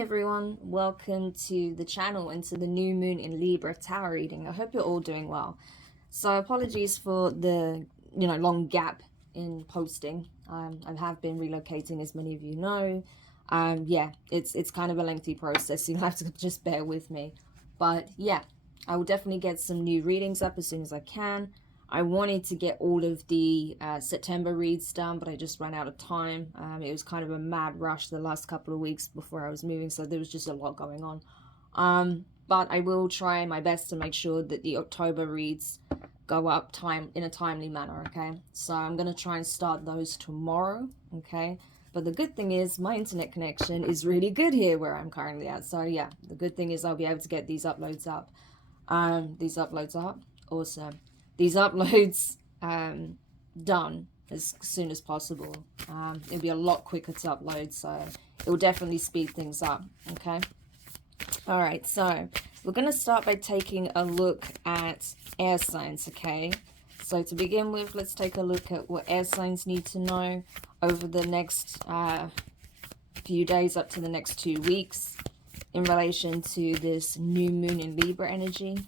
everyone, welcome to the channel and to the new moon in Libra tarot reading. I hope you're all doing well. So apologies for the long gap in posting. I have been relocating, as many of you know. Yeah, it's kind of a lengthy process, so you'll have to just bear with me. But yeah, I will definitely get some new readings up as soon as I can. I wanted to get all of the September reads done, but I just ran out of time. It was kind of a mad rush the last couple of weeks before I was moving, so there was just a lot going on. But I will try my best to make sure that the October reads go up in a timely manner, okay? So I'm going to try and start those tomorrow, okay? But the good thing is my internet connection is really good here where I'm currently at. So yeah, the good thing is I'll be able to get these uploads up. Awesome. These uploads done as soon as possible. It'll be a lot quicker to upload, so it will definitely speed things up, okay? All right, so we're going to start by taking a look at air signs, okay? So to begin with, let's take a look at what air signs need to know over the next few days up to the next 2 weeks in relation to this new moon in Libra energy.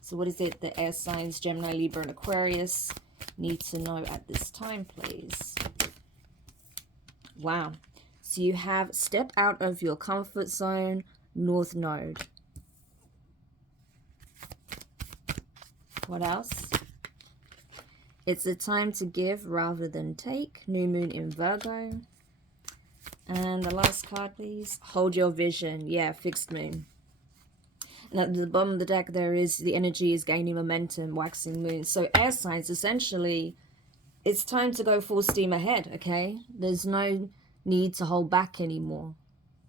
So what is it the air signs, Gemini, Libra, and Aquarius need to know at this time, please? Wow. So you have step out of your comfort zone, North Node. What else? It's a time to give rather than take, new moon in Virgo. And the last card, please. Hold your vision. Yeah, fixed moon. And at the bottom of the deck, there is the energy is gaining momentum, waxing moon. So air signs, essentially, it's time to go full steam ahead, okay? There's no need to hold back anymore.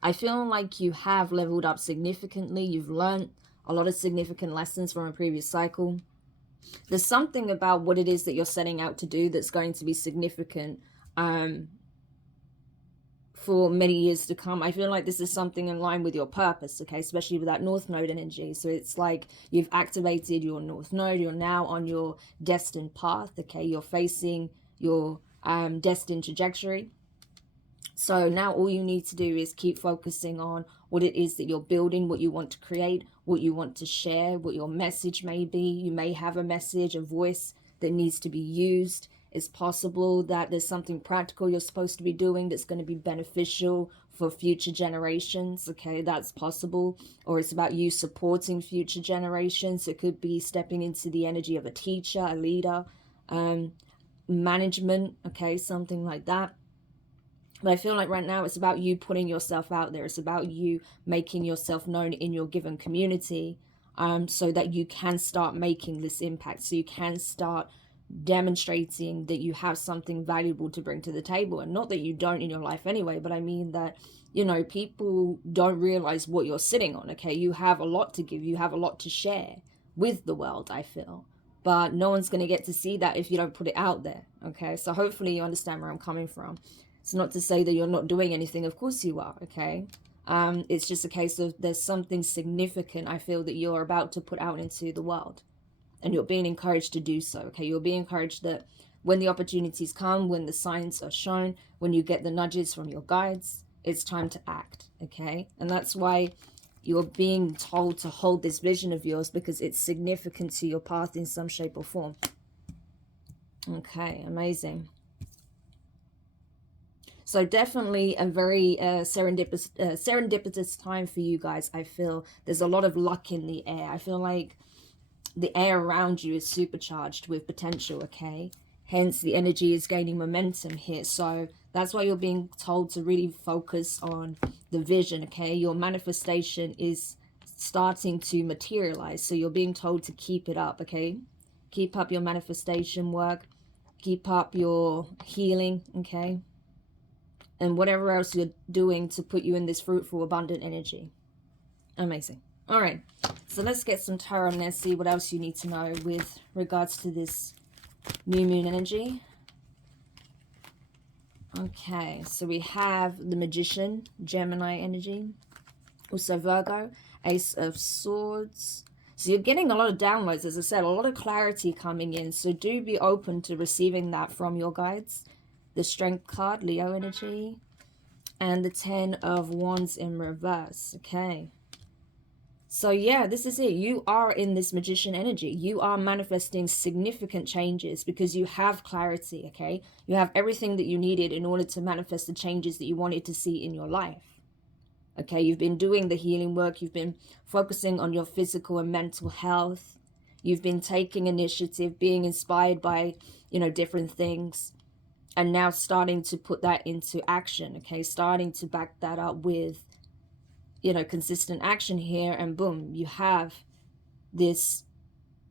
I feel like you have leveled up significantly. You've learned a lot of significant lessons from a previous cycle. There's something about what it is that you're setting out to do that's going to be significant for many years to come. I feel like this is something in line with your purpose, okay, especially with that North Node energy. So it's like you've activated your North Node. You're now on your destined path, okay? You're facing your destined trajectory. So now all you need to do is keep focusing on what it is that you're building, what you want to create, what you want to share, what your message may be. You may have a message, a voice that needs to be used. It's possible that there's something practical you're supposed to be doing that's going to be beneficial for future generations, okay? That's possible. Or it's about you supporting future generations. It could be stepping into the energy of a teacher, a leader, management, okay? Something like that. But I feel like right now it's about you putting yourself out there. It's about you making yourself known in your given community, so that you can start making this impact. So you can start demonstrating that you have something valuable to bring to the table. And not that you don't in your life anyway, but I mean that, people don't realize what you're sitting on, okay? You have a lot to give. You have a lot to share with the world, I feel. But no one's going to get to see that if you don't put it out there, okay? So hopefully you understand where I'm coming from. It's not to say that you're not doing anything. Of course you are, okay? It's just a case of there's something significant I feel that you're about to put out into the world. And you're being encouraged to do so, okay? You're being encouraged that when the opportunities come, when the signs are shown, when you get the nudges from your guides, it's time to act, okay? And that's why you're being told to hold this vision of yours, because it's significant to your path in some shape or form. Okay, amazing. So definitely a very serendipitous time for you guys, I feel. There's a lot of luck in the air. I feel like the air around you is supercharged with potential, okay? Hence, the energy is gaining momentum here. So that's why you're being told to really focus on the vision, okay? Your manifestation is starting to materialize. So you're being told to keep it up, okay? Keep up your manifestation work. Keep up your healing, okay? And whatever else you're doing to put you in this fruitful, abundant energy. Amazing. All right. So let's get some tarot and let's see what else you need to know with regards to this new moon energy. Okay. So we have the Magician, Gemini energy. Also Virgo, Ace of Swords. So you're getting a lot of downloads, as I said, a lot of clarity coming in. So do be open to receiving that from your guides. The Strength card, Leo energy. and the 10 of Wands in reverse. Okay. So yeah, this is it. You are in this magician energy. You are manifesting significant changes because you have clarity, okay? You have everything that you needed in order to manifest the changes that you wanted to see in your life. Okay, you've been doing the healing work. You've been focusing on your physical and mental health. You've been taking initiative, being inspired by, you know, different things. And now starting to put that into action, okay? Starting to back that up with, you know, consistent action here. And boom, you have this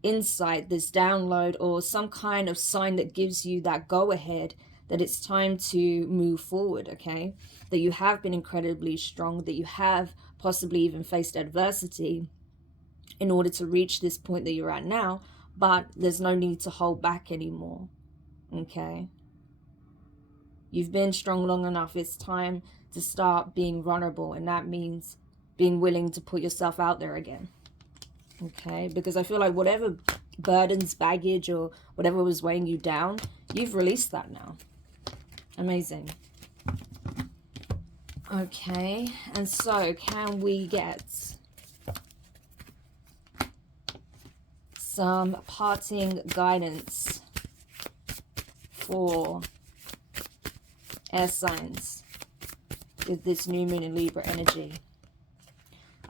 insight, this download, or some kind of sign that gives you that go ahead that it's time to move forward, okay? That you have been incredibly strong, that you have possibly even faced adversity in order to reach this point that you're at now, but there's no need to hold back anymore, okay? You've been strong long enough. It's time to start being vulnerable, and that means being willing to put yourself out there again, okay? Because I feel like whatever burdens, baggage, or whatever was weighing you down, you've released that now. Amazing. Okay, and so can we get some parting guidance for air signs with this new moon in Libra energy?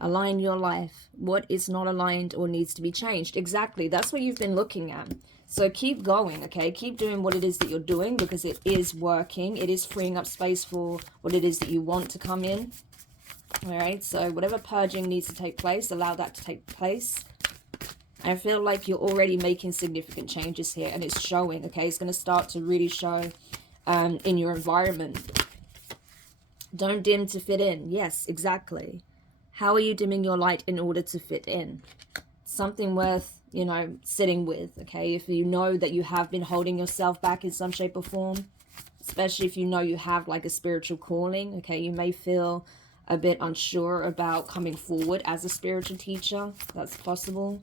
Align your life. What is not aligned or needs to be changed? Exactly, that's what you've been looking at. So keep going, okay? Keep doing what it is that you're doing, because it is working. It is freeing up space for what it is that you want to come in. All right, so whatever purging needs to take place, allow that to take place. I feel like you're already making significant changes here, and it's showing, okay? It's going to start to really show in your environment. Don't dim to fit in. Yes, exactly. How are you dimming your light in order to fit in? Something worth, you know, sitting with, okay? If you know that you have been holding yourself back in some shape or form, especially if you know you have like a spiritual calling, okay? You may feel a bit unsure about coming forward as a spiritual teacher. That's possible.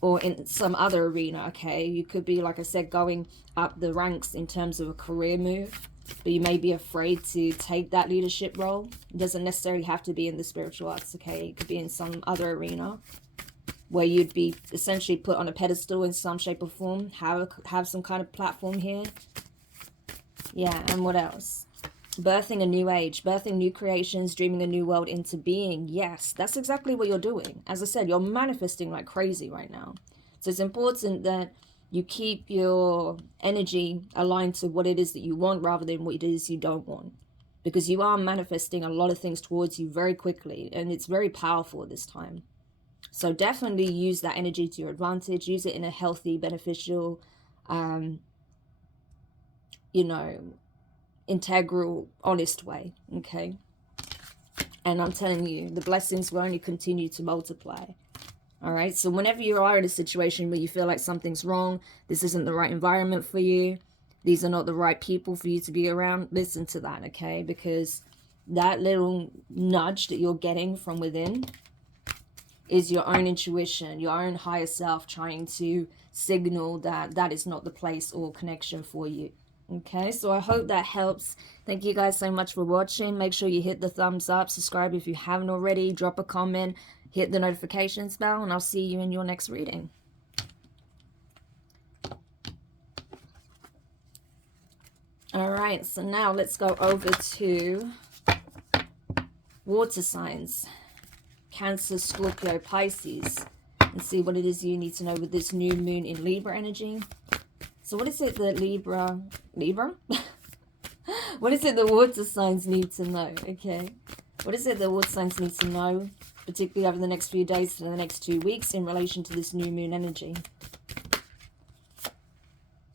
Or in some other arena, okay? You could be, like I said, going up the ranks in terms of a career move, but you may be afraid to take that leadership role. It doesn't necessarily have to be in the spiritual arts, okay? It could be in some other arena where you'd be essentially put on a pedestal in some shape or form, have some kind of platform here. Yeah, and what else? Birthing a new age, birthing new creations, dreaming a new world into being. Yes, that's exactly what you're doing. As I said, you're manifesting like crazy right now. So it's important that you keep your energy aligned to what it is that you want rather than what it is you don't want. Because you are manifesting a lot of things towards you very quickly, and it's very powerful this time. So definitely use that energy to your advantage. Use it in a healthy, beneficial, you know, integral, honest way, okay? And I'm telling you, the blessings will only continue to multiply. All right, so whenever you are in a situation where you feel like something's wrong, this isn't the right environment for you, these are not the right people for you to be around, listen to that, okay? Because that little nudge that you're getting from within is your own intuition, your own higher self trying to signal that that is not the place or connection for you. Okay, so I hope that helps. Thank you guys so much for watching. Make sure you hit the thumbs up, subscribe if you haven't already, drop a comment, hit the notifications bell, and I'll see you in your next reading. All right, so now let's go over to water signs. Cancer, Scorpio, Pisces, and see what it is you need to know with this new moon in Libra energy. So what is it that Libra? What is it the water signs need to know? Okay, what is it the water signs need to know, particularly over the next few days to the next 2 weeks in relation to this new moon energy?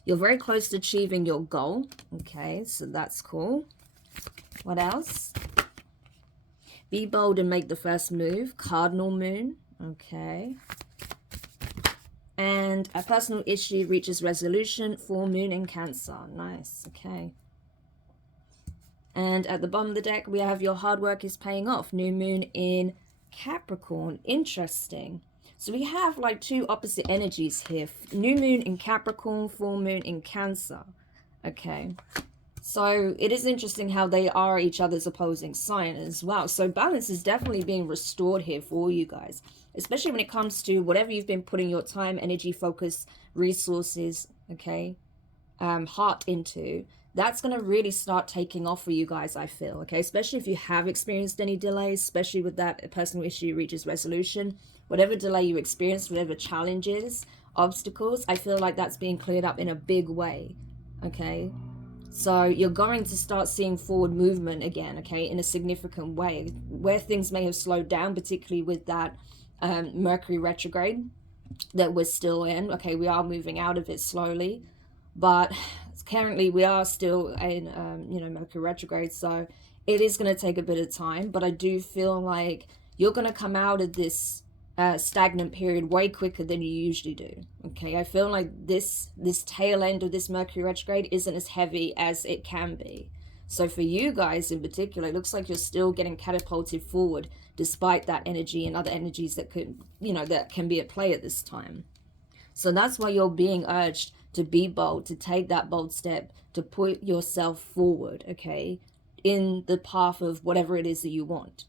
You're very close to achieving your goal. Okay, so that's cool. What else? Be bold and make the first move. Cardinal moon. Okay. And a personal issue reaches resolution. Full moon in Cancer. Nice. Okay. And at the bottom of the deck, we have your hard work is paying off. New moon in Capricorn. Interesting. So we have like two opposite energies here. New moon in Capricorn, full moon in Cancer. Okay. So it is interesting how they are each other's opposing sign as well. So balance is definitely being restored here for you guys, especially when it comes to whatever you've been putting your time, energy, focus, resources, okay, heart into. That's going to really start taking off for you guys, I feel, okay, especially if you have experienced any delays, especially with that personal issue reaches resolution. Whatever delay you experience, whatever challenges, obstacles, I feel like that's being cleared up in a big way, okay. So you're going to start seeing forward movement again, okay, in a significant way. Where things may have slowed down, particularly with that Mercury retrograde that we're still in, okay, we are moving out of it slowly, but currently we are still in, Mercury retrograde, so it is going to take a bit of time, but I do feel like you're going to come out of this stagnant period way quicker than you usually do, okay. I feel like this tail end of this Mercury retrograde isn't as heavy as it can be. So for you guys in particular, it looks like you're still getting catapulted forward despite that energy and other energies that could, that can be at play at this time. So that's why you're being urged to be bold, to take that bold step, to put yourself forward, okay, in the path of whatever it is that you want.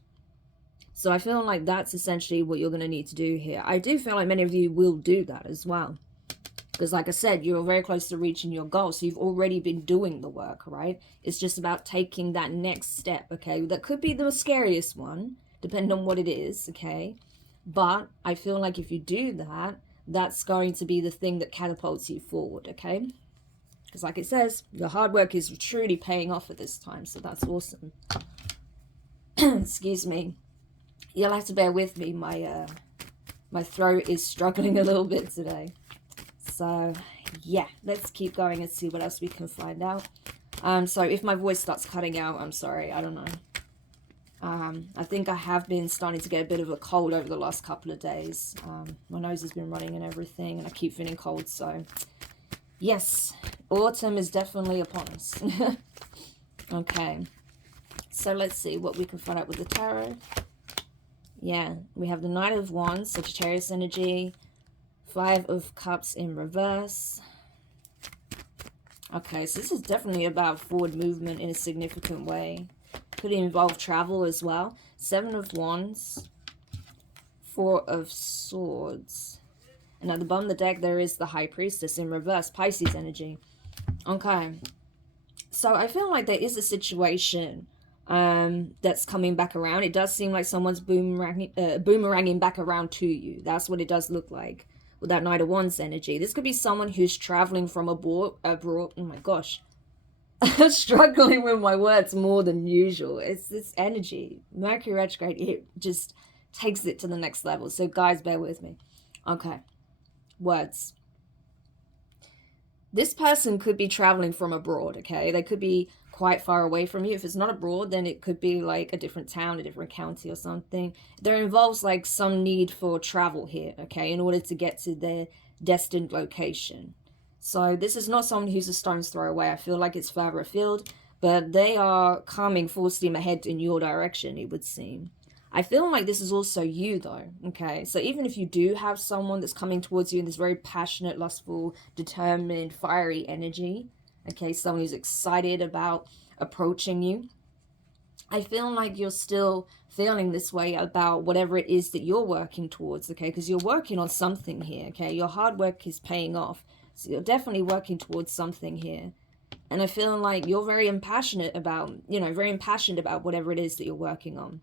So I feel like that's essentially what you're going to need to do here. I do feel like many of you will do that as well. Because like I said, you're very close to reaching your goal. So you've already been doing the work, right? It's just about taking that next step, okay? That could be the scariest one, depending on what it is, okay? But I feel like if you do that, that's going to be the thing that catapults you forward, okay? Because like it says, your hard work is truly paying off at this time. So that's awesome. Excuse me. You'll have to bear with me. My throat is struggling a little bit today. So yeah, let's keep going and see what else we can find out. So if my voice starts cutting out, I'm sorry. I don't know. I think I have been starting to get a bit of a cold over the last couple of days. My nose has been running and everything, and I keep feeling cold. So yes, autumn is definitely upon us. Okay, so let's see what we can find out with the tarot. Yeah, we have the Knight of Wands, Sagittarius energy, Five of Cups in reverse. Okay, so this is definitely about forward movement in a significant way. Could involve travel as well. Seven of Wands, Four of Swords. And at the bottom of the deck, there is the High Priestess in reverse, Pisces energy. Okay, so I feel like there is a situation that's coming back around. It does seem like someone's boomeranging back around to you. That's what it does look like with that Knight of Wands energy. This could be someone who's traveling from abroad. Oh my gosh. I'm struggling with my words more than usual. It's this energy. Mercury retrograde, it just takes it to the next level. So guys, bear with me. Okay. Words. This person could be traveling from abroad, okay? They could be quite far away from you. If it's not abroad, then it could be like a different town, a different county or something. There involves like some need for travel here, okay, in order to get to their destined location. So this is not someone who's a stone's throw away. I feel like it's further afield, but they are coming full steam ahead in your direction, it would seem. I feel like this is also you though, okay? So even if you do have someone that's coming towards you in this very passionate, lustful, determined, fiery energy, okay, someone who's excited about approaching you, I feel like you're still feeling this way about whatever it is that you're working towards, okay? Because you're working on something here, okay? Your hard work is paying off. So you're definitely working towards something here. And I feel like you're very impassionate about, very impassioned about whatever it is that you're working on.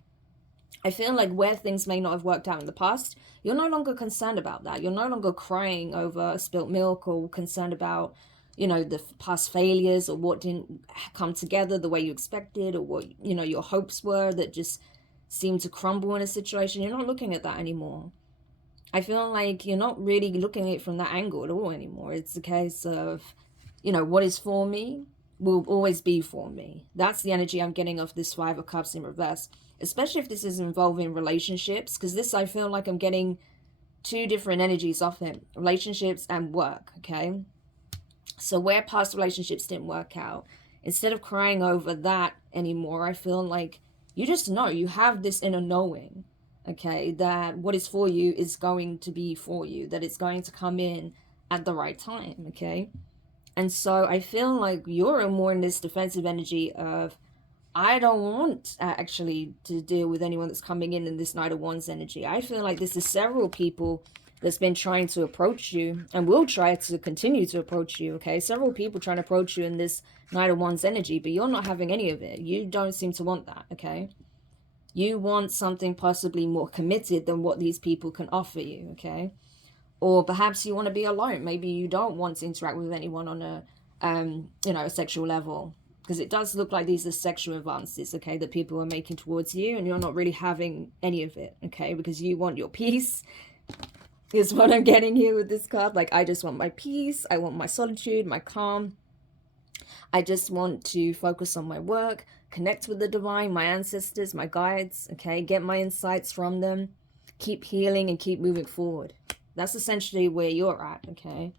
I feel like where things may not have worked out in the past, you're no longer concerned about that. You're no longer crying over spilt milk or concerned about, the past failures or what didn't come together the way you expected or what, your hopes were that just seemed to crumble in a situation. You're not looking at that anymore. I feel like you're not really looking at it from that angle at all anymore. It's a case of, what is for me will always be for me. That's the energy I'm getting of this Five of Cups in reverse. Especially if this is involving relationships, because this, I feel like I'm getting two different energies off him, relationships and work, okay? So where past relationships didn't work out, instead of crying over that anymore, I feel like you just know, you have this inner knowing, okay, that what is for you is going to be for you, that it's going to come in at the right time, okay? And so I feel like you're more in this defensive energy of, I don't want actually to deal with anyone that's coming in this Knight of Wands energy. I feel like this is several people that's been trying to approach you and will try to continue to approach you, okay? Several people trying to approach you in this Knight of Wands energy, but you're not having any of it. You don't seem to want that, okay? You want something possibly more committed than what these people can offer you, okay? Or perhaps you want to be alone. Maybe you don't want to interact with anyone on a, you know, a sexual level. Because it does look like these are sexual advances, okay, that people are making towards you, and you're not really having any of it, okay, because you want your peace, is what I'm getting here with this card. Like, I just want my peace, I want my solitude, my calm. I just want to focus on my work, connect with the divine, my ancestors, my guides, okay, get my insights from them, keep healing and keep moving forward. That's essentially where you're at, okay?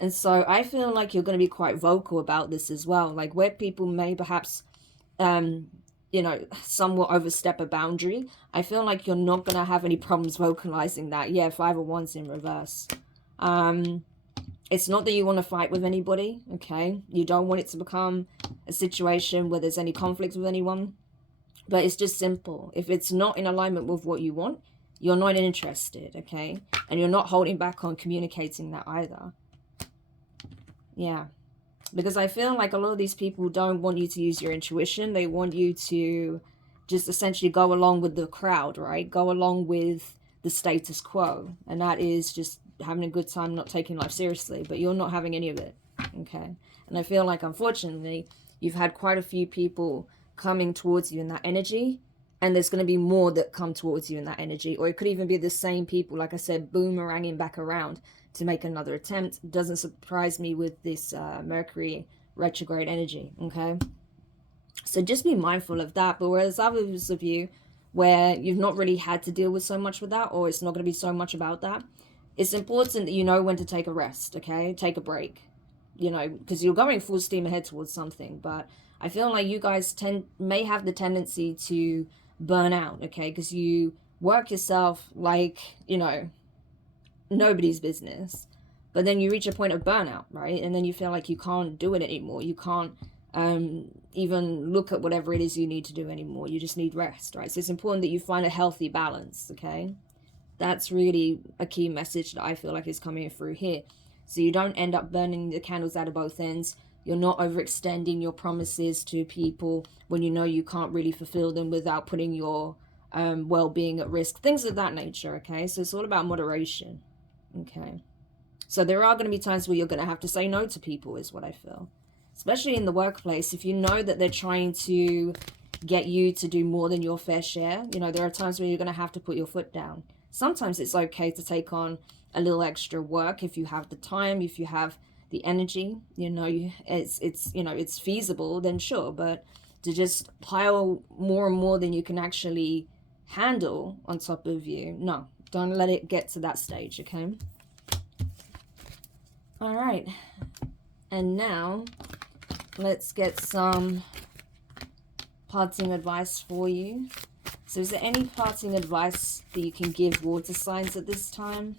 And so I feel like you're going to be quite vocal about this as well. Like, where people may perhaps, you know, somewhat overstep a boundary, I feel like you're not going to have any problems vocalizing that. Yeah, 5 of Wands in reverse. It's not that you want to fight with anybody, okay? You don't want it to become a situation where there's any conflict with anyone. But it's just simple. If it's not in alignment with what you want, you're not interested, okay? And you're not holding back on communicating that either. Yeah, because I feel like a lot of these people don't want you to use your intuition. They want you to just essentially go along with the crowd, right? Go along with the status quo. And that is just having a good time, not taking life seriously. But you're not having any of it, okay? And I feel like, unfortunately, you've had quite a few people coming towards you in that energy. And there's going to be more that come towards you in that energy. Or it could even be the same people, like I said, boomeranging back around to make another attempt. It doesn't surprise me with this Mercury retrograde energy, okay? So just be mindful of that. But whereas others of you, where you've not really had to deal with so much with that, or it's not going to be so much about that, it's important that you know when to take a rest, okay? Take a break, you know, because you're going full steam ahead towards something. But I feel like you guys may have the tendency to burn out, okay? Because you work yourself like, you know, nobody's business, but then you reach a point of burnout, right? And then you feel like you can't do it anymore. You can't even look at whatever it is you need to do anymore. You just need rest, right? So it's important that you find a healthy balance, okay? That's really a key message that I feel like is coming through here. So you don't end up burning the candles out of both ends. You're not overextending your promises to people when you know you can't really fulfill them without putting your well-being at risk, things of that nature, okay? So it's all about moderation. Okay, so there are going to be times where you're going to have to say no to people, is what I feel. Especially in the workplace, if you know that they're trying to get you to do more than your fair share, you know, there are times where you're going to have to put your foot down. Sometimes it's okay to take on a little extra work if you have the time, if you have the energy, you know, it's you know, it's feasible, then sure. But to just pile more and more than you can actually handle on top of you, no. Don't let it get to that stage, okay? All right. And now, let's get some parting advice for you. So is there any parting advice that you can give water signs at this time?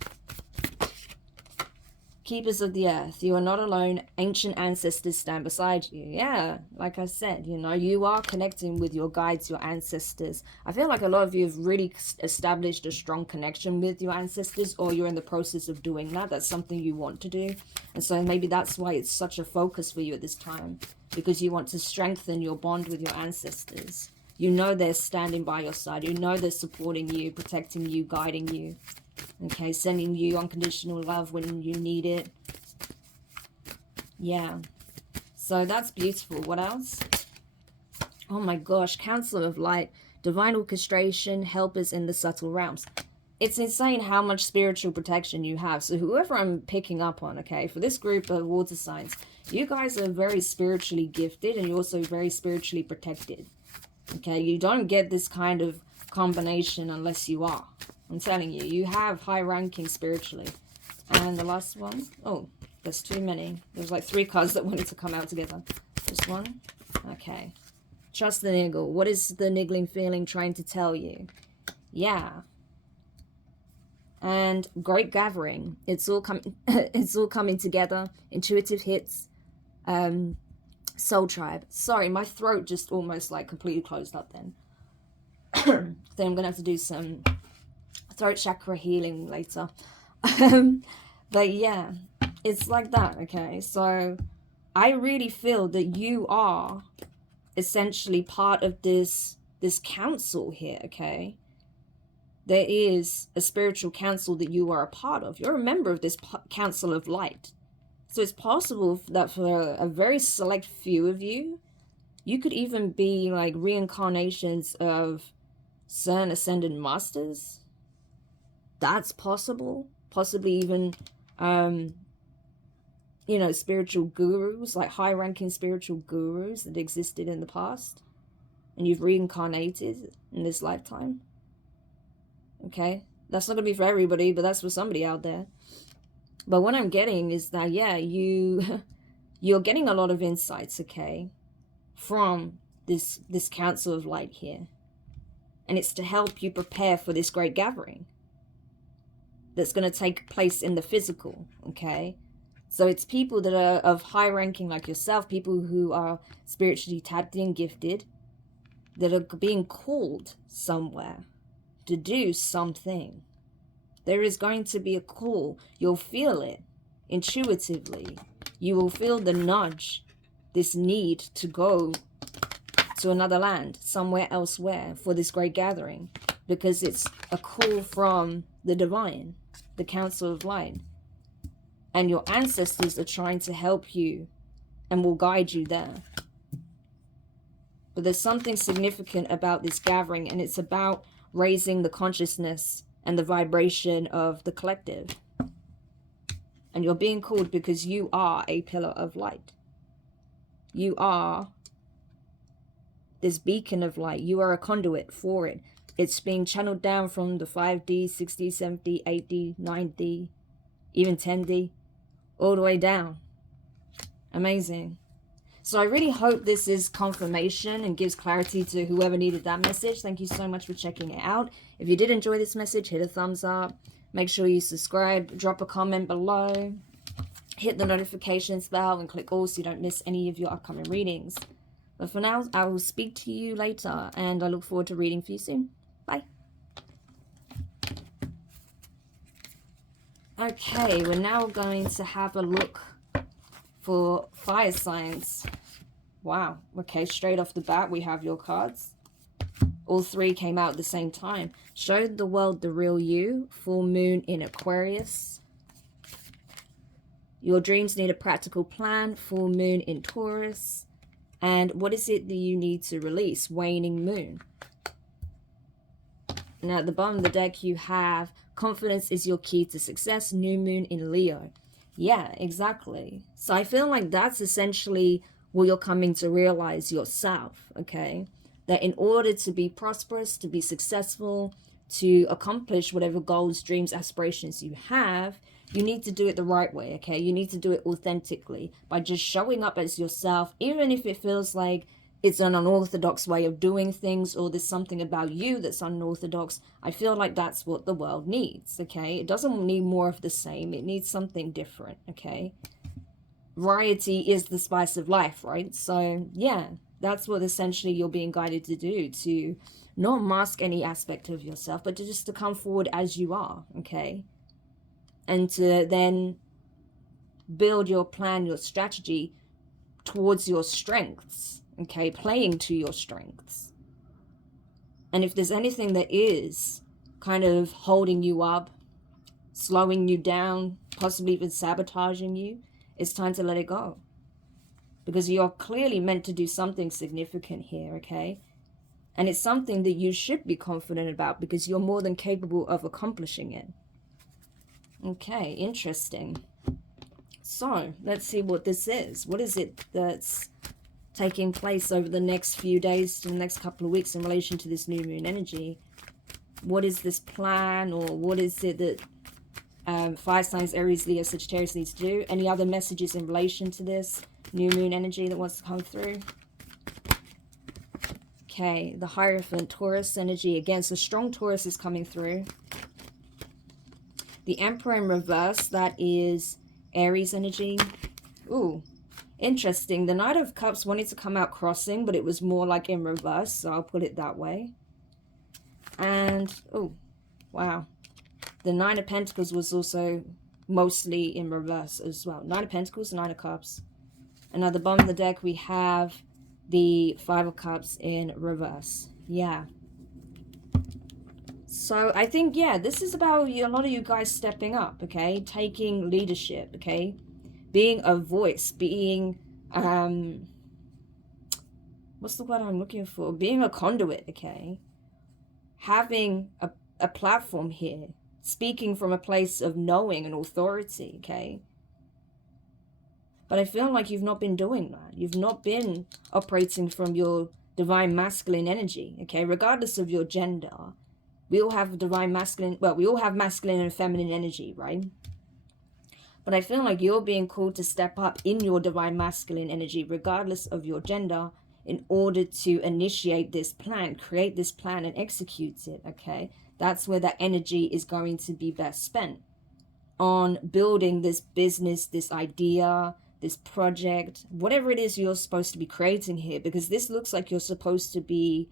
Keepers of the earth, you are not alone. Ancient ancestors stand beside you. Yeah, like I said, you know, you are connecting with your guides, your ancestors. I feel like a lot of you have really established a strong connection with your ancestors, or you're in the process of doing that. That's something you want to do. And so maybe that's why it's such a focus for you at this time, because you want to strengthen your bond with your ancestors. You know they're standing by your side. You know they're supporting you, protecting you, guiding you. Okay, sending you unconditional love when you need it. Yeah. So that's beautiful. What else? Oh my gosh. Counselor of Light. Divine orchestration. Helpers in the subtle realms. It's insane how much spiritual protection you have. So whoever I'm picking up on, okay, for this group of water signs, you guys are very spiritually gifted and you're also very spiritually protected. Okay, you don't get this kind of combination unless you are. I'm telling you, you have high ranking spiritually. And the last one, oh, there's too many. There's like 3 cards that wanted to come out together. Just one. Okay. Trust the niggle. What is the niggling feeling trying to tell you? Yeah. And great gathering. It's all coming together. Intuitive hits. Soul tribe. Sorry, my throat just almost like completely closed up then. Then I'm gonna have to do some throat chakra healing later. But yeah, it's like that, okay? So I really feel that you are essentially part of this council here, okay? There is a spiritual council that you are a part of. You're a member of this council of light. So it's possible that for a very select few of you, you could even be like reincarnations of certain ascended masters. That's possible. Possibly even, you know, spiritual gurus, like high-ranking spiritual gurus that existed in the past. And you've reincarnated in this lifetime. Okay? That's not going to be for everybody, but that's for somebody out there. But what I'm getting is that, yeah, you're getting a lot of insights, okay, from this council of light here. And it's to help you prepare for this great gathering that's going to take place in the physical, okay? So it's people that are of high ranking like yourself, people who are spiritually tapped in, gifted, that are being called somewhere to do something. There is going to be a call. You'll feel it intuitively. You will feel the nudge, this need to go to another land, somewhere elsewhere for this great gathering, because it's a call from the divine, the council of light. And your ancestors are trying to help you and will guide you there. But there's something significant about this gathering, and it's about raising the consciousness and the vibration of the collective. And you're being called because you are a pillar of light. You are this beacon of light. You are a conduit for it. It's being channeled down from the 5D, 6D, 7D, 8D, 9D, even 10D, all the way down. Amazing. So I really hope this is confirmation and gives clarity to whoever needed that message. Thank you so much for checking it out. If you did enjoy this message, hit a thumbs up. Make sure you subscribe. Drop a comment below. Hit the notifications bell and click all so you don't miss any of your upcoming readings. But for now, I will speak to you later, and I look forward to reading for you soon. Bye. Okay, we're now going to have a look for fire signs. Wow. Okay, straight off the bat, we have your cards. All three came out at the same time. Showed the world the real you. Full moon in Aquarius. Your dreams need a practical plan. Full moon in Taurus. And what is it that you need to release? Waning moon. Now at the bottom of the deck you have confidence is your key to success. New moon in Leo. Yeah, exactly. So I feel like that's essentially what you're coming to realize yourself, okay? That in order to be prosperous, to be successful, to accomplish whatever goals, dreams, aspirations you have, you need to do it the right way, okay? You need to do it authentically by just showing up as yourself, even if it feels like it's an unorthodox way of doing things or there's something about you that's unorthodox. I feel like that's what the world needs, okay? It doesn't need more of the same. It needs something different, okay? Variety is the spice of life, right? So, yeah, that's what essentially you're being guided to do, to not mask any aspect of yourself, but just to come forward as you are, okay? And to then build your plan, your strategy towards your strengths, okay? Playing to your strengths. And if there's anything that is kind of holding you up, slowing you down, possibly even sabotaging you, it's time to let it go. Because you're clearly meant to do something significant here, okay? And it's something that you should be confident about because you're more than capable of accomplishing it. Okay, interesting. So, let's see what this is. What is it that's taking place over the next few days to the next couple of weeks in relation to this new moon energy? What is this plan, or what is it that fire signs, Aries, Leo, Sagittarius needs to do? Any other messages in relation to this new moon energy that wants to come through? Okay, the Hierophant, Taurus energy. Again, so strong Taurus is coming through. The Emperor in reverse, that is Aries energy. Ooh, Interesting. The Knight of Cups wanted to come out crossing, but it was more like in reverse, so I'll put it that way. And, oh, wow. The Nine of Pentacles was also mostly in reverse as well. Nine of Pentacles, Nine of Cups. And at the bottom of the deck, we have the Five of Cups in reverse. Yeah. So I think, yeah, this is about a lot of you guys stepping up, okay? Taking leadership, okay? Being a voice, being, what's the word I'm looking for? Being a conduit, okay? Having a platform here. Speaking from a place of knowing and authority, okay? But I feel like you've not been doing that. You've not been operating from your divine masculine energy, okay? Regardless of your gender, we all have divine masculine, well, we all have masculine and feminine energy, right? But I feel like you're being called to step up in your divine masculine energy, regardless of your gender, in order to initiate this plan, create this plan and execute it, okay? That's where that energy is going to be best spent, on building this business, this idea, this project, whatever it is you're supposed to be creating here, because this looks like you're supposed to be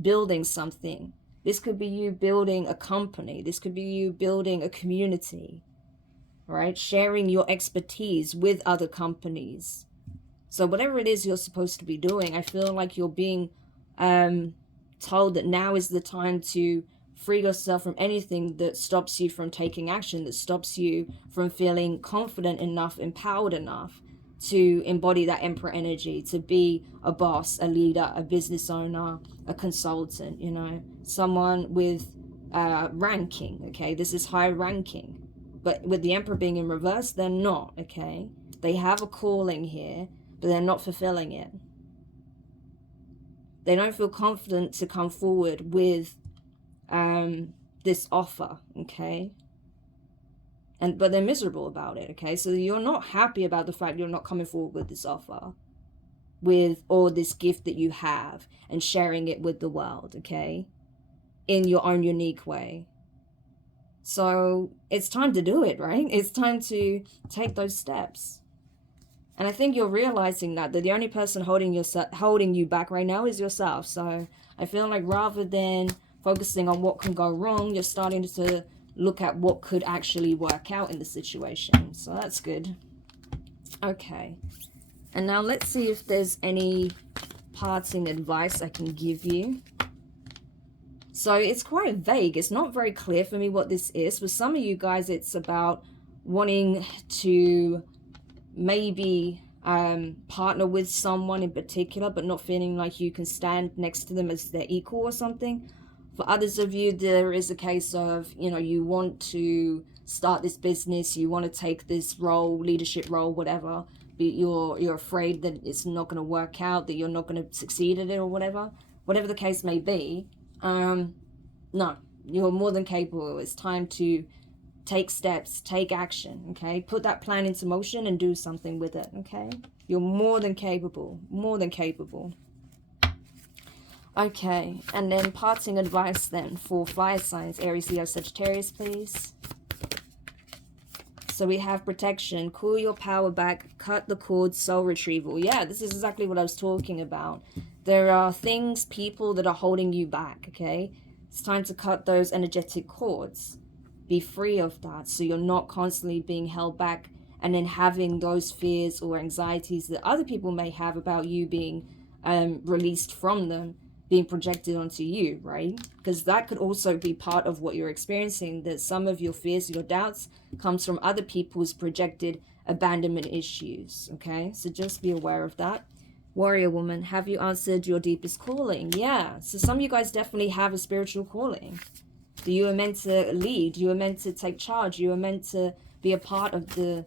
building something. This could be you building a company. This could be you building a community, right? Sharing your expertise with other companies. So whatever it is you're supposed to be doing, I feel like you're being told that now is the time to free yourself from anything that stops you from taking action, that stops you from feeling confident enough, empowered enough to embody that Emperor energy, to be a boss, a leader, a business owner, a consultant, you know, someone with ranking, okay? This is high ranking. But with the Emperor being in reverse, they're not, okay? They have a calling here, but they're not fulfilling it. They don't feel confident to come forward with this offer, okay? But they're miserable about it, okay? So you're not happy about the fact you're not coming forward with this offer, with all this gift that you have, and sharing it with the world, okay? In your own unique way. So it's time to do it, right? It's time to take those steps. And I think you're realizing that the only person holding you back right now is yourself. So I feel like rather than focusing on what can go wrong, you're starting to look at what could actually work out in the situation. So that's good. Okay. And now let's see if there's any parting advice I can give you. So it's quite vague. It's not very clear for me what this is. For some of you guys, it's about wanting to maybe partner with someone in particular, but not feeling like you can stand next to them as their equal or something. For others of you, there is a case of, you know, you want to start this business, you want to take this role, leadership role, whatever, but you're afraid that it's not going to work out, that you're not going to succeed at it or whatever the case may be. No, you're more than capable. It's time to take steps, take action, okay? Put that plan into motion and do something with it, okay? You're more than capable, more than capable. Okay, and then parting advice then for fire signs, Aries, Leo, Sagittarius, please. So we have protection, cool your power back, cut the cord, soul retrieval. Yeah, this is exactly what I was talking about. There are things, people that are holding you back, okay? It's time to cut those energetic cords. Be free of that, so you're not constantly being held back and then having those fears or anxieties that other people may have about you being released from them, being projected onto you, right? Because that could also be part of what you're experiencing, that some of your fears, your doubts comes from other people's projected abandonment issues, okay? So just be aware of that. Warrior woman, have you answered your deepest calling? Yeah, so some of you guys definitely have a spiritual calling. You were meant to lead, you were meant to take charge, you were meant to be a part of the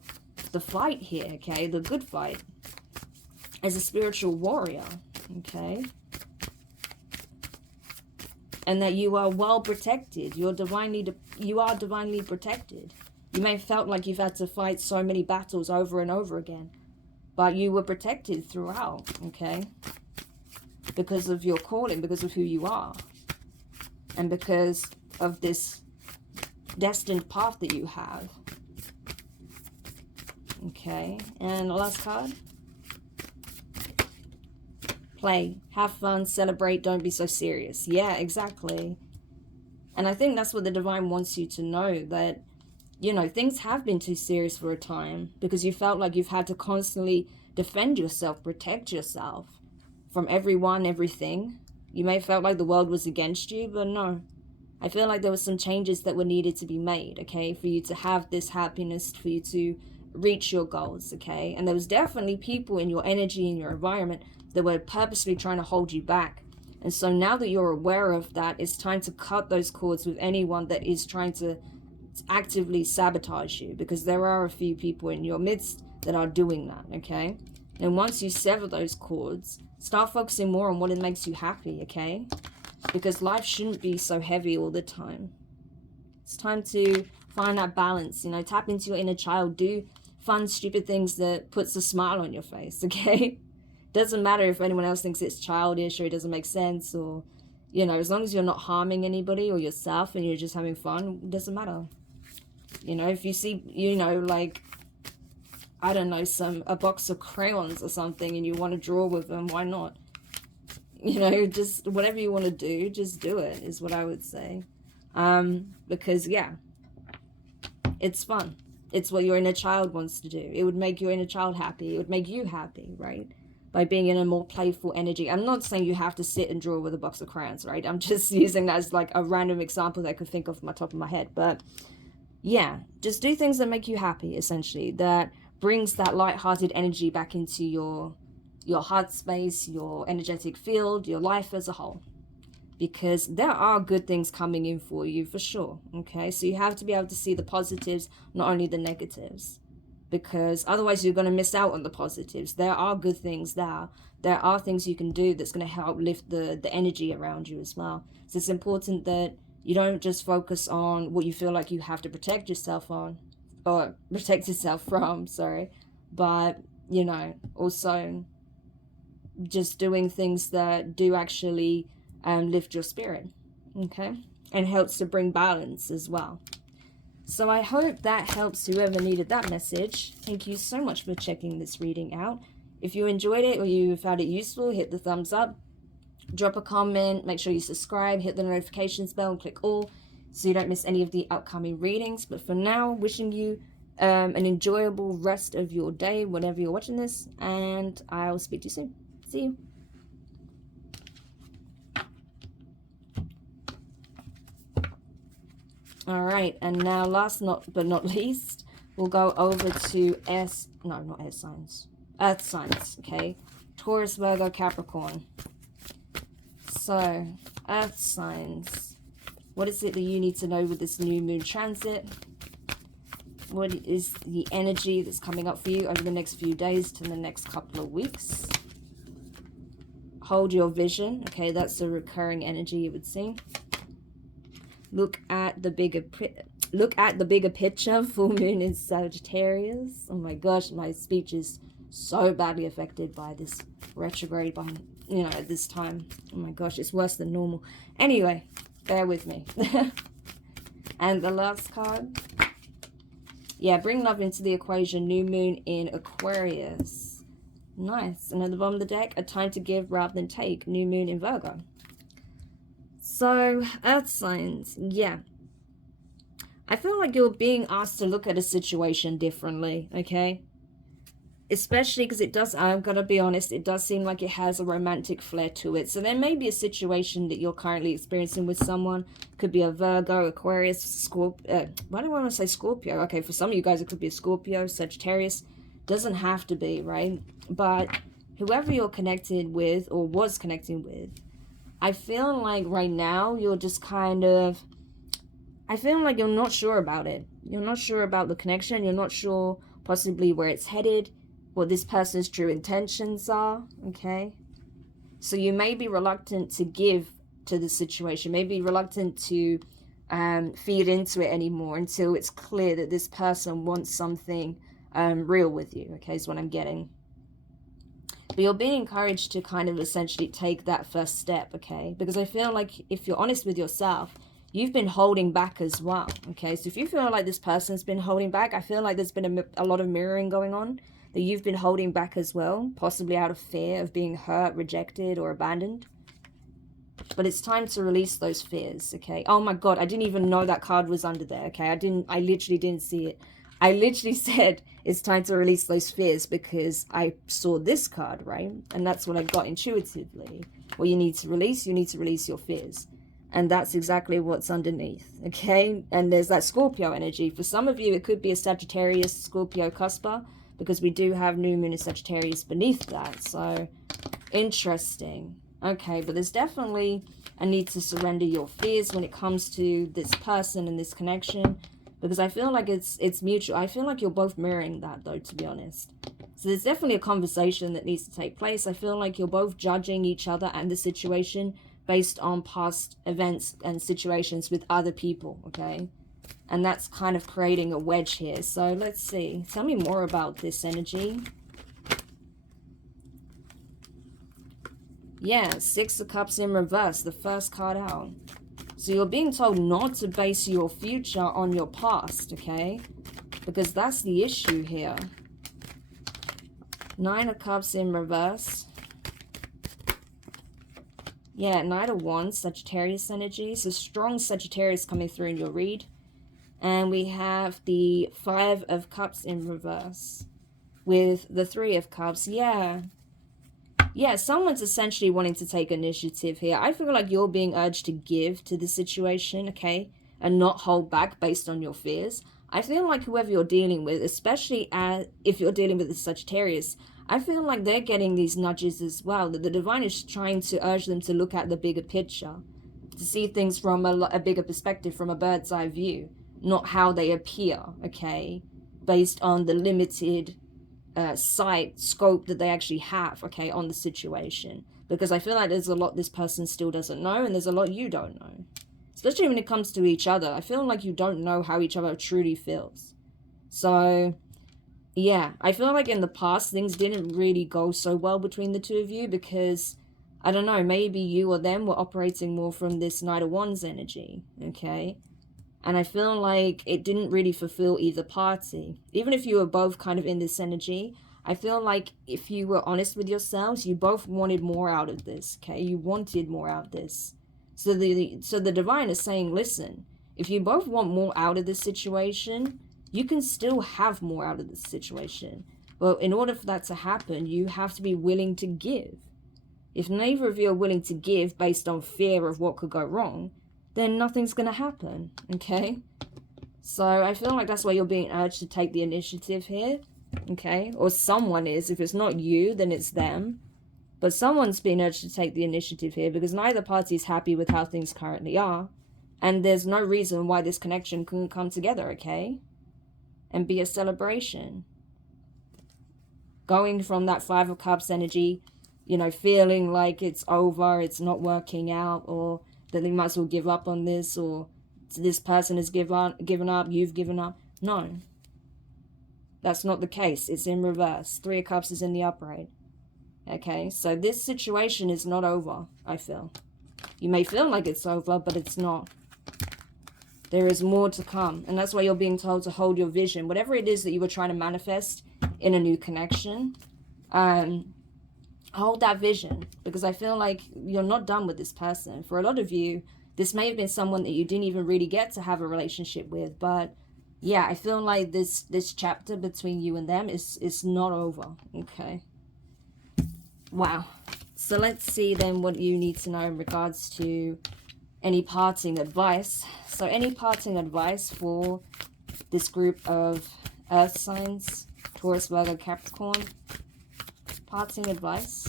fight here, okay? The good fight. As a spiritual warrior, okay? And that you are well protected. You are divinely protected. You may have felt like you've had to fight so many battles over and over again, but you were protected throughout, okay? Because of your calling, because of who you are, and because of this destined path that you have. Okay, and the last card. play, have fun, celebrate, don't be so serious. Yeah, exactly. And I think that's what the divine wants you to know, that, you know, things have been too serious for a time because you felt like you've had to constantly defend yourself, protect yourself from everyone, everything. You may have felt like the world was against you, but no. I feel like there were some changes that were needed to be made, okay, for you to have this happiness, for you to reach your goals, okay? And there was definitely people in your energy, in your environment, that were purposely trying to hold you back. And so now that you're aware of that, it's time to cut those cords with anyone that is trying to actively sabotage you, because there are a few people in your midst that are doing that, okay? And once you sever those cords, start focusing more on what it makes you happy, okay? Because life shouldn't be so heavy all the time. It's time to find that balance, you know, tap into your inner child, do fun, stupid things that puts a smile on your face, okay? Doesn't matter if anyone else thinks it's childish or it doesn't make sense, or, you know, as long as you're not harming anybody or yourself and you're just having fun, it doesn't matter. You know, if you see, you know, like, I don't know, a box of crayons or something and you want to draw with them, why not? You know, just whatever you want to do, just do it, is what I would say. Because, yeah, it's fun. It's what your inner child wants to do. It would make your inner child happy. It would make you happy, right? By being in a more playful energy. I'm not saying you have to sit and draw with a box of crayons, right? I'm just using that as like a random example that I could think of from the top of my head. But yeah, just do things that make you happy, essentially, that brings that light-hearted energy back into your heart space, your energetic field, your life as a whole. Because there are good things coming in for you, for sure, okay? So you have to be able to see the positives, not only the negatives. Because otherwise you're going to miss out on the positives. There are good things there. There are things you can do that's going to help lift the energy around you as well. So it's important that you don't just focus on what you feel like you have to protect yourself on, or protect yourself from, sorry. But, you know, also just doing things that do actually lift your spirit, okay? And helps to bring balance as well. So I hope that helps whoever needed that message. Thank you so much for checking this reading out. If you enjoyed it or you found it useful, hit the thumbs up, drop a comment, make sure you subscribe, hit the notifications bell and click all so you don't miss any of the upcoming readings. But for now, wishing you an enjoyable rest of your day whenever you're watching this, and I'll speak to you soon. See you. All right, and now last but not least, we'll go over to Earth signs, okay? Taurus, Virgo, Capricorn. So, Earth signs. What is it that you need to know with this new moon transit? What is the energy that's coming up for you over the next few days to the next couple of weeks? Hold your vision, okay? That's a recurring energy, you would see. Look at the bigger picture. Full moon in Sagittarius. Oh my gosh, my speech is so badly affected by this retrograde, you know, at this time. Oh my gosh, it's worse than normal. Anyway, bear with me. And the last card. Yeah, bring love into the equation. New moon in Aquarius. Nice. And at the bottom of the deck, a time to give rather than take. New moon in Virgo. So, earth signs, yeah. I feel like you're being asked to look at a situation differently, okay? Especially because it does, I'm going to be honest, it does seem like it has a romantic flair to it. So there may be a situation that you're currently experiencing with someone. Could be a Virgo, Aquarius, Scorpio. Why do I want to say Scorpio? Okay, for some of you guys, it could be a Scorpio, Sagittarius. Doesn't have to be, right? But whoever you're connected with or was connecting with, I feel like right now you're just kind of, I feel like you're not sure about it. You're not sure about the connection. You're not sure possibly where it's headed, what this person's true intentions are, okay? So you may be reluctant to give to the situation, maybe reluctant to feed into it anymore until it's clear that this person wants something real with you, okay, is what I'm getting. But you're being encouraged to kind of essentially take that first step, okay? Because I feel like if you're honest with yourself, you've been holding back as well, okay? So if you feel like this person's been holding back, I feel like there's been a lot of mirroring going on. that you've been holding back as well, possibly out of fear of being hurt, rejected, or abandoned. But it's time to release those fears, okay? Oh my God, I didn't even know that card was under there, okay? I literally didn't see it. I literally said it's time to release those fears because I saw this card, right? And that's what I got intuitively. What you need to release your fears. And that's exactly what's underneath, okay? And there's that Scorpio energy. For some of you, it could be a Sagittarius Scorpio cuspa, because we do have new moon and Sagittarius beneath that. So, interesting. Okay, but there's definitely a need to surrender your fears when it comes to this person and this connection, because I feel like it's mutual. I feel like you're both mirroring that, though, to be honest. So there's definitely a conversation that needs to take place. I feel like you're both judging each other and the situation based on past events and situations with other people, okay? And that's kind of creating a wedge here. So let's see. Tell me more about this energy. Yeah, Six of Cups in reverse, the first card out. So you're being told not to base your future on your past, okay? Because that's the issue here. Nine of Cups in reverse. Yeah, Knight of Wands, Sagittarius energy. So strong Sagittarius coming through in your read. And we have the Five of Cups in reverse with the Three of Cups. Yeah, someone's essentially wanting to take initiative here. I feel like you're being urged to give to the situation, okay? And not hold back based on your fears. I feel like whoever you're dealing with, especially if you're dealing with the Sagittarius, I feel like they're getting these nudges as well. That the divine is trying to urge them to look at the bigger picture. To see things from a bigger perspective, from a bird's eye view. Not how they appear, okay? Based on the limited scope that they actually have, okay, on the situation. Because I feel like there's a lot this person still doesn't know, and there's a lot you don't know. Especially when it comes to each other. I feel like you don't know how each other truly feels. So, yeah, I feel like in the past things didn't really go so well between the two of you because, I don't know, maybe you or them were operating more from this Knight of Wands energy, okay? And I feel like it didn't really fulfill either party. Even if you were both kind of in this energy, I feel like if you were honest with yourselves, you both wanted more out of this, okay? You wanted more out of this. So the divine is saying, listen, if you both want more out of this situation, you can still have more out of this situation. Well, in order for that to happen, you have to be willing to give. If neither of you are willing to give based on fear of what could go wrong, then nothing's going to happen, okay? So I feel like that's why you're being urged to take the initiative here, okay? Or someone is. If it's not you, then it's them. But someone's being urged to take the initiative here because neither party is happy with how things currently are. And there's no reason why this connection couldn't come together, okay? And be a celebration. Going from that Five of Cups energy, you know, feeling like it's over, it's not working out, or that they might as well give up on this, or this person has given up, you've given up. No. That's not the case. It's in reverse. Three of Cups is in the upright. Okay, so this situation is not over, I feel. You may feel like it's over, but it's not. There is more to come. And that's why you're being told to hold your vision. Whatever it is that you were trying to manifest in a new connection, hold that vision. Because I feel like you're not done with this person. For a lot of you, this may have been someone that you didn't even really get to have a relationship with. But yeah, I feel like this chapter between you and them is not over. Okay. Wow. So let's see then what you need to know in regards to any parting advice. So any parting advice for this group of earth signs, Taurus, Virgo, Capricorn. Parting advice.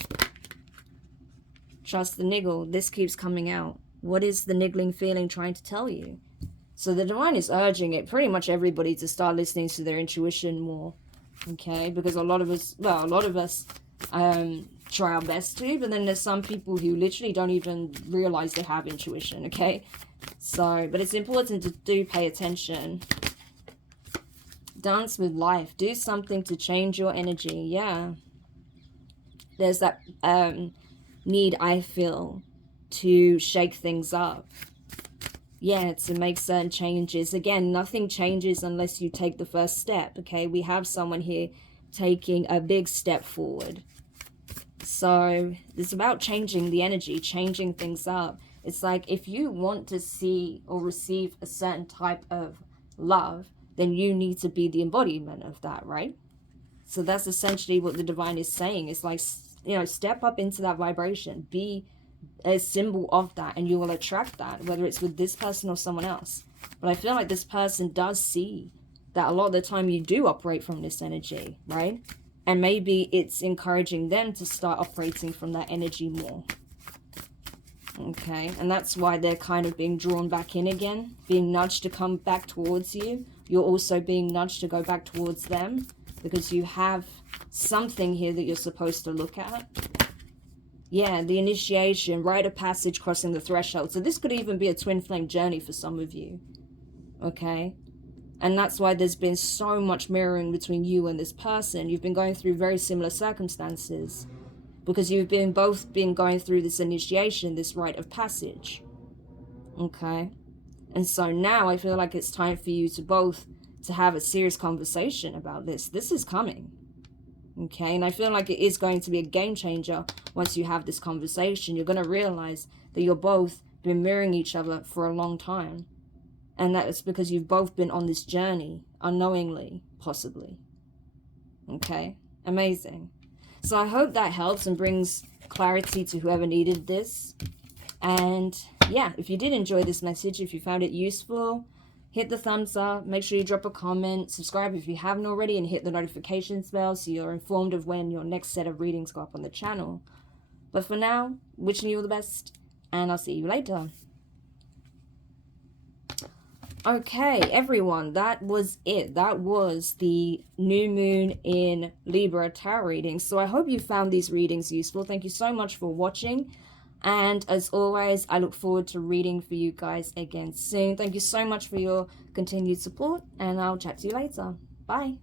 Trust the niggle. This keeps coming out. What is the niggling feeling trying to tell you? So the divine is urging it, pretty much everybody, to start listening to their intuition more. Okay? Because a lot of us try our best to, but then there's some people who literally don't even realize they have intuition, okay? So, but it's important to do pay attention. Dance with life. Do something to change your energy. Yeah. There's that need, I feel, to shake things up. Yeah, to make certain changes. Again, nothing changes unless you take the first step, okay? We have someone here taking a big step forward. So it's about changing the energy, changing things up. It's like if you want to see or receive a certain type of love, then you need to be the embodiment of that, right? So that's essentially what the divine is saying. It's like, you know, step up into that vibration, be a symbol of that, and you will attract that, whether it's with this person or someone else. But I feel like this person does see that a lot of the time you do operate from this energy, right? And maybe it's encouraging them to start operating from that energy more. Okay, and that's why they're kind of being drawn back in again, being nudged to come back towards you. You're also being nudged to go back towards them, because you have something here that you're supposed to look at. Yeah, the initiation, rite of passage, crossing the threshold. So this could even be a twin flame journey for some of you. Okay? And that's why there's been so much mirroring between you and this person. You've been going through very similar circumstances, because you've both been going through this initiation, this rite of passage. Okay? And so now I feel like it's time for you to both to have a serious conversation about this. This is coming. Okay? And I feel like it is going to be a game changer once you have this conversation. You're going to realize that you're both been mirroring each other for a long time. And that is because you've both been on this journey, unknowingly, possibly. Okay? Amazing. So I hope that helps and brings clarity to whoever needed this. And yeah, if you did enjoy this message, if you found it useful, hit the thumbs up, make sure you drop a comment, subscribe if you haven't already, and hit the notifications bell so you're informed of when your next set of readings go up on the channel. But for now, wishing you all the best, and I'll see you later. Okay, everyone, that was it. That was the new moon in Libra tarot reading. So I hope you found these readings useful. Thank you so much for watching. And as always, I look forward to reading for you guys again soon. Thank you so much for your continued support, and I'll chat to you later. Bye.